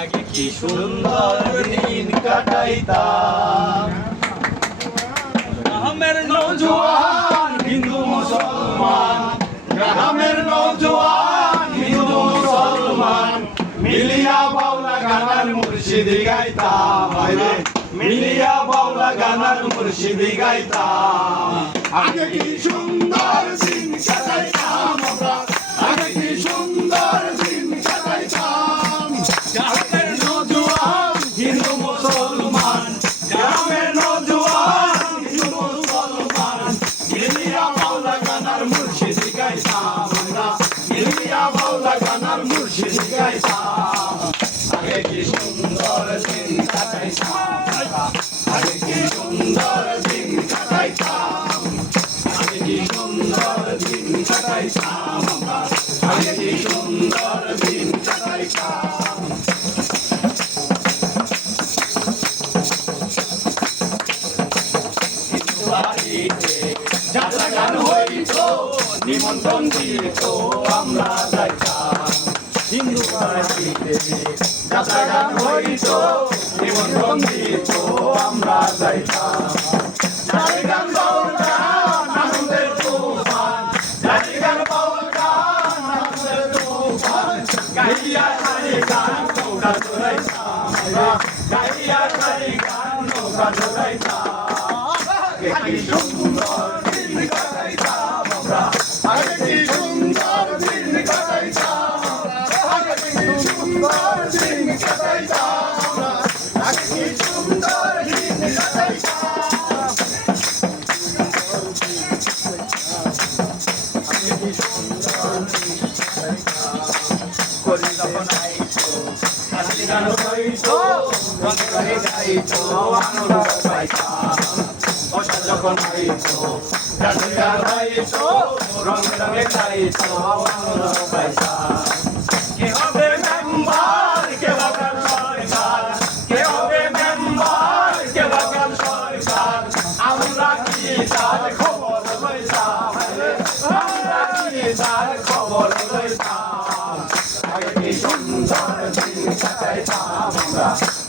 আগে কি সুন্দর দিন কাটাইতাম। গ্রামের নওজোয়ান হিন্দু মুসলমান, গ্রামের নওজোয়ান হিন্দু মুসলমান মিলিয়া বাউলা গানার মুর্শিদি গাইতাম। আরে মিলিয়া বাউলা গানার মুর্শিদি গাইতাম। আগে কি সুন্দর দিন কাটাইতাম আমরা, আগে কি সুন্দর দিন কাটাইতাম। গ্রামের নওজোয়ান হিন্দু মুসলমান, গ্রামের নওজোয়ান হিন্দু মুসলমান মিলিয়া বাউলা গানার মুর্শিদি গাইতাম আমরা, মিলিয়া বাউলা গানার মুর্শিদি গাইতাম। আগে কি সুন্দর দিন কাটাইতাম, আগে কি সুন্দর দিন কাটাইতাম, আগে কি সুন্দর দিন কাটাইতাম আমরা, আগে কি সুন্দর দিন কাটাইতাম। বাড়িতে যাত্রা গান হইত, নিমন্ত্রণ দিত, আমরা যাইতাম। হিন্দু বাড়িতে যাত্রা গান হইত, নিমন্ত্রণ দিত, আমরা যাইতাম। জাতি গান বাউল গান আনন্দের তুফান, জাতি গান বাউল গান আনন্দের তুফান গাইয়া সারি গান নৌকা চড়াইতাম আমরা, গাইয়া সারি গান নৌকা চড়াইতাম। আগে কি সুন্দর দিন কাটাইতাম আমরা, আগে কি সুন্দর দিন কাটাইতাম, আগে কি সুন্দর দিন কাটাইতাম আমরা, আগে কি সুন্দর দিন কাটাইতাম। আগে কি সুন্দর দিন কাটাইতাম। কলি যখন আইতো নাচি গান হইতো, রঙে রঙে গাইতো, আনন্দ পাইতাম। বর্ষা যখন আইতো নাচি গান হইতো, রঙে রঙে গাইতো, আনন্দ পাইতাম। কে হবে মেম্বার, কে বাগান সরকার, কে হবে মেম্বার, কে বাগান সরকার, আমরা কি তার খবর লইতাম, আমরা কি তার খবর লইতাম। আগে কি সুন্দর দিন কাটাইতাম আমরা,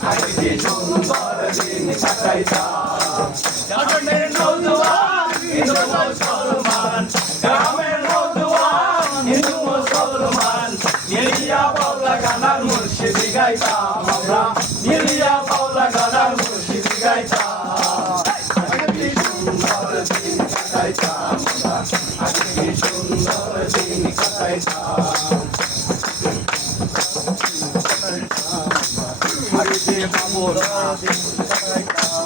আগে কি সুন্দর দিন কাটাইতাম। গ্রামের নওজোয়ান হিন্দু মুসলমান, গ্রামের নওজোয়ান হিন্দু মুসলমান মিলিয়া বাউলা গানার মুর্শিদি গাইতাম আমরা, মিলিয়া বাউলা গানার মুর্শিদি গাইতাম। আগে কি সুন্দর দিন কাটাইতাম আমরা, আগে কি সুন্দর দিন কাটাইতাম। আগে যে বাবুরা দিন কাটাইতাম।